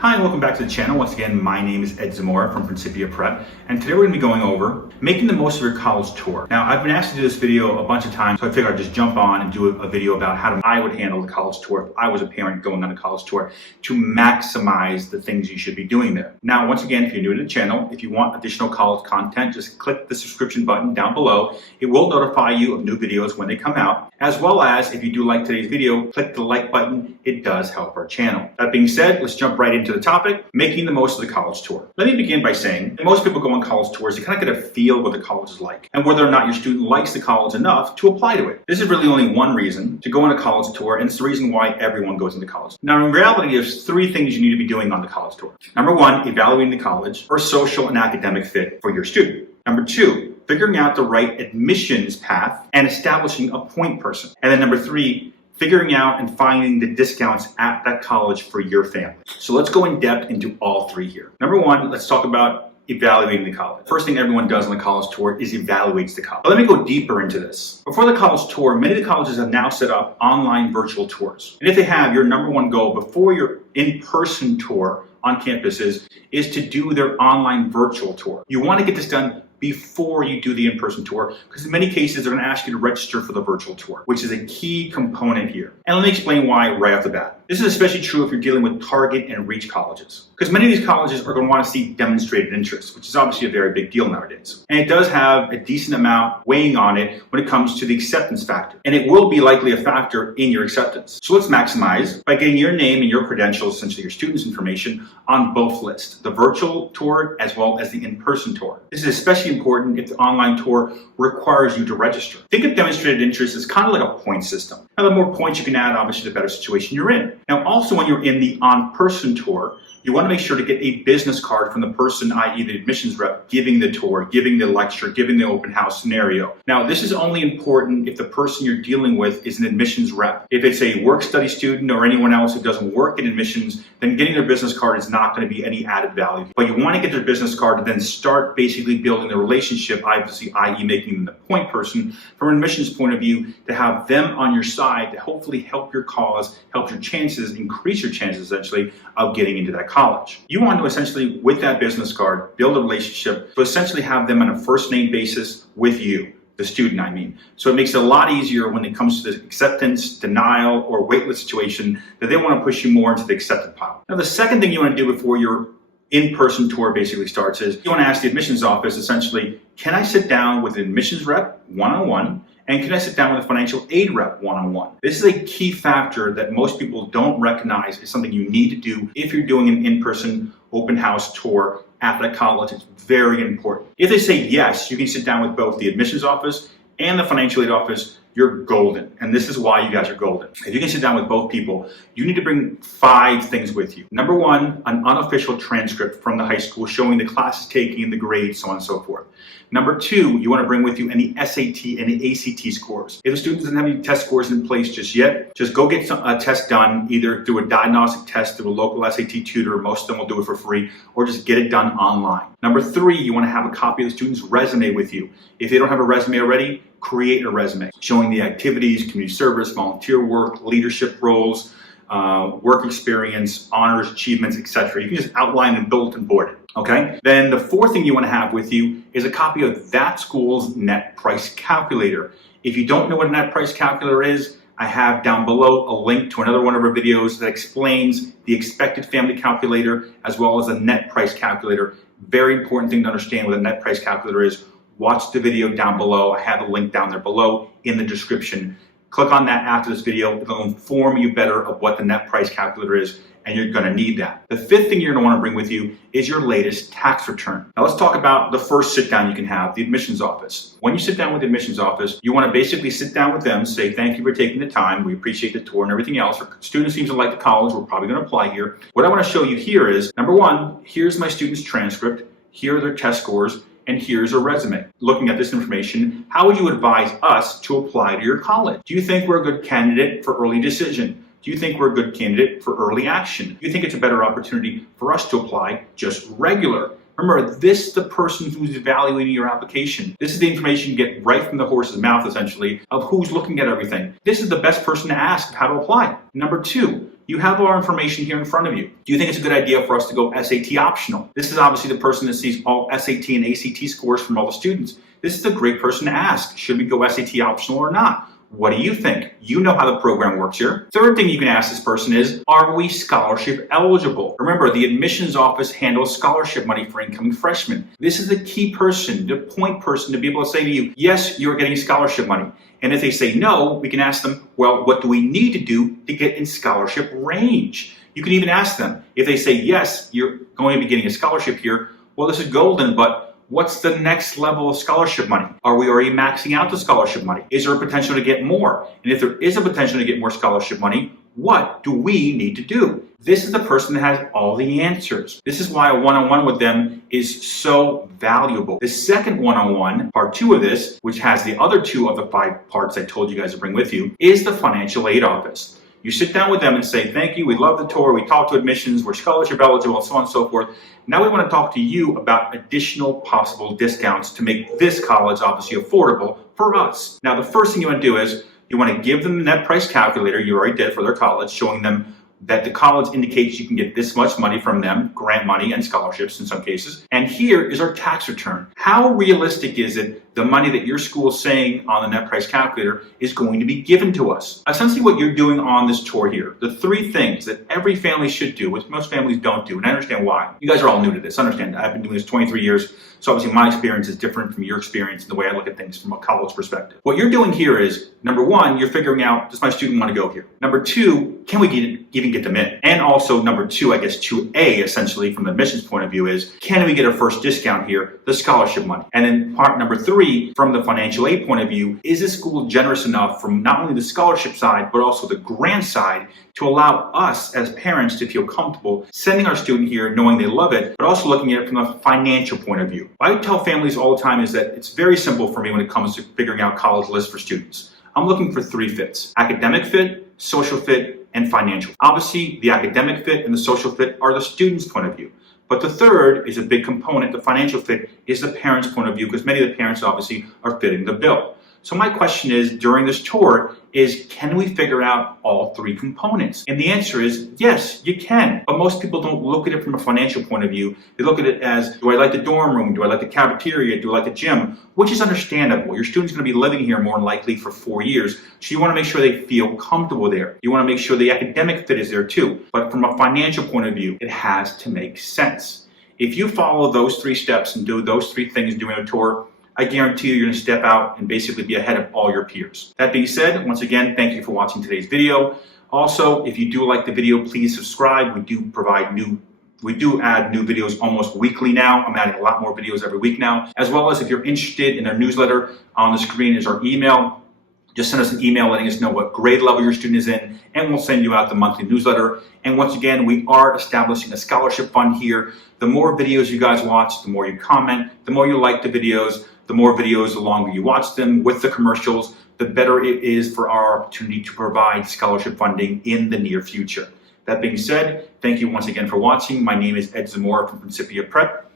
Hi and welcome back to the channel. Once again, my name is Ed Zamora from Principia Prep, and today we're going to be going over making the most of your college tour. Now, I've been asked to do this video a bunch of times, so I figured I'd just jump on and do a video about how I would handle the college tour if I was a parent going on a college tour to maximize the things you should be doing there. Now, once again, if you're new to the channel, if you want additional college content, just click the subscription button down below. It will notify you of new videos when they come out, as well as if you do like today's video, click the like button. It does help our channel. That being said, let's jump right into the topic, making the most of the college tour. Let me begin by saying that most people go on college tours to kind of get a feel of what the college is like and whether or not your student likes the college enough to apply to it. This is really only one reason to go on a college tour, and it's the reason why everyone goes into college. Now, in reality, there's three things you need to be doing on the college tour. Number one, evaluating the college for social and academic fit for your student. Number two, figuring out the right admissions path and establishing a point person. And then number three, figuring out and finding the discounts at that college for your family. So let's go in depth into all three here. Number one, let's talk about evaluating the college. First thing everyone does on the college tour is evaluates the college. But let me go deeper into this. Before the college tour, many of the colleges have now set up online virtual tours. And if they have, your number one goal before your in-person tour on campuses is to do their online virtual tour. You want to get this done before you do the in-person tour, because in many cases they're going to ask you to register for the virtual tour, which is a key component here. And let me explain why right off the bat. This is especially true if you're dealing with target and reach colleges, because many of these colleges are going to want to see demonstrated interest, which is obviously a very big deal nowadays. And it does have a decent amount weighing on it when it comes to the acceptance factor, and it will be likely a factor in your acceptance. So let's maximize by getting your name and your credentials, essentially your students' information, on both lists, the virtual tour as well as the in-person tour. This is especially important if the online tour requires you to register. Think of demonstrated interest as kind of like a point system. Now, the more points you can add, obviously, the better situation you're in. Now, also when you're in the on-person tour, you want to make sure to get a business card from the person, i.e. the admissions rep, giving the tour, giving the lecture, giving the open house scenario. Now, this is only important if the person you're dealing with is an admissions rep. If it's a work-study student or anyone else who doesn't work in admissions, then getting their business card is not going to be any added value. But you want to get their business card and then start basically building the relationship, obviously, i.e. making them the point person from an admissions point of view, to have them on your side to hopefully help your cause, help your chances, increase your chances, essentially, of getting into that college. You want to essentially, with that business card, build a relationship to essentially have them on a first name basis with you, the student, I mean. So it makes it a lot easier when it comes to the acceptance, denial, or waitlist situation that they want to push you more into the accepted pile. Now, the second thing you want to do before your in-person tour basically starts is you want to ask the admissions office, essentially, can I sit down with an admissions rep one-on-one? And can I sit down with a financial aid rep one-on-one? This is a key factor that most people don't recognize is something you need to do if you're doing an in-person open house tour at that college. It's very important. If they say yes, you can sit down with both the admissions office and the financial aid office. You're golden. And this is why you guys are golden. If you can sit down with both people, you need to bring 5 things with you. Number one, an unofficial transcript from the high school showing the classes taking, the grades, so on and so forth. Number two, you want to bring with you any SAT and the ACT scores. If a student doesn't have any test scores in place just yet, just go get a test done, either through a diagnostic test through a local SAT tutor, most of them will do it for free, or just get it done online. Number three, you want to have a copy of the student's resume with you. If they don't have a resume already, create a resume showing the activities, community service, volunteer work, leadership roles, work experience, honors, achievements, etc. You can just outline and bulletin board it, okay? Then the fourth thing you want to have with you is a copy of that school's net price calculator. If you don't know what a net price calculator is, I have down below a link to another one of our videos that explains the expected family calculator as well as a net price calculator. Very important thing to understand what a net price calculator is. Watch the video down below. I have a link down there below in the description. Click on that after this video. It'll inform you better of what the net price calculator is, and you're going to need that. The fifth thing you're going to want to bring with you is your latest tax return. Now let's talk about the first sit down you can have, the admissions office. When you sit down with the admissions office, you want to basically sit down with them, say thank you for taking the time, we appreciate the tour and everything else. Our students seem to like the college, we're probably going to apply here. What I want to show you here is, number one, here's my student's transcript, here are their test scores, and here's a resume. Looking at this information, how would you advise us to apply to your college? Do you think we're a good candidate for early decision? Do you think we're a good candidate for early action? Do you think it's a better opportunity for us to apply just regular? Remember, this is the person who's evaluating your application. This is the information you get right from the horse's mouth, essentially, of who's looking at everything. This is the best person to ask how to apply. Number two, You have our information here in front of you. Do you think it's a good idea for us to go SAT optional? This is obviously the person that sees all SAT and ACT scores from all the students. This is a great person to ask. Should we go SAT optional or not? What do you think? You know how the program works here. Third thing you can ask this person is, are we scholarship eligible? Remember, the admissions office handles scholarship money for incoming freshmen. This is the key person, the point person to be able to say to you, yes, you're getting scholarship money. And if they say no, we can ask them, well, what do we need to do to get in scholarship range? You can even ask them, if they say, yes, you're going to be getting a scholarship here, well, this is golden, but what's the next level of scholarship money? Are we already maxing out the scholarship money? Is there a potential to get more? And if there is a potential to get more scholarship money, what do we need to do? This is the person that has all the answers. This is why a one-on-one with them is so valuable. The second one-on-one, part 2 of this, which has the other 2 of the 5 parts I told you guys to bring with you, is the financial aid office. You sit down with them and say, thank you, we love the tour, we talked to admissions, we're scholarship eligible, and so on and so forth. Now we want to talk to you about additional possible discounts to make this college obviously affordable for us. Now the first thing you want to do is you want to give them the net price calculator you already did for their college, showing them that the college indicates you can get this much money from them, grant money and scholarships in some cases. And here is our tax return. How realistic is it the money that your school is saying on the net price calculator is going to be given to us? Essentially what you're doing on this tour here, the 3 things that every family should do, which most families don't do, and I understand why. You guys are all new to this, understand. I've been doing this 23 years, so obviously my experience is different from your experience and the way I look at things from a college perspective. What you're doing here is, number 1, you're figuring out, does my student want to go here? Number 2, can we even get them in? And also number 2, I guess 2A essentially from the admissions point of view is, can we get our first discount here, the scholarship money? And then part number 3, from the financial aid point of view, is the school generous enough from not only the scholarship side, but also the grant side to allow us as parents to feel comfortable sending our student here knowing they love it, but also looking at it from a financial point of view. What I tell families all the time is that it's very simple for me when it comes to figuring out college lists for students. I'm looking for 3 fits: academic fit, social fit, and financial. Obviously, the academic fit and the social fit are the student's point of view. But the third is a big component. The financial fit is the parent's point of view, because many of the parents obviously are fitting the bill. So my question is, during this tour, is can we figure out all 3 components? And the answer is yes, you can. But most people don't look at it from a financial point of view. They look at it as, do I like the dorm room? Do I like the cafeteria? Do I like the gym? Which is understandable. Your student's going to be living here more than likely for 4 years. So you want to make sure they feel comfortable there. You want to make sure the academic fit is there too. But from a financial point of view, it has to make sense. If you follow those 3 steps and do those 3 things during a tour, I guarantee you're going to step out and basically be ahead of all your peers. That being said, once again, thank you for watching today's video. Also, if you do like the video, please subscribe. We do add new videos almost weekly now. I'm adding a lot more videos every week now. As well as if you're interested in our newsletter, on the screen is our email. Just send us an email letting us know what grade level your student is in, and we'll send you out the monthly newsletter. And once again, we are establishing a scholarship fund here. The more videos you guys watch, the more you comment, the more you like the videos, the longer you watch them with the commercials, the better it is for our opportunity to provide scholarship funding in the near future. That being said, thank you once again for watching. My name is Ed Zamora from Principia Prep.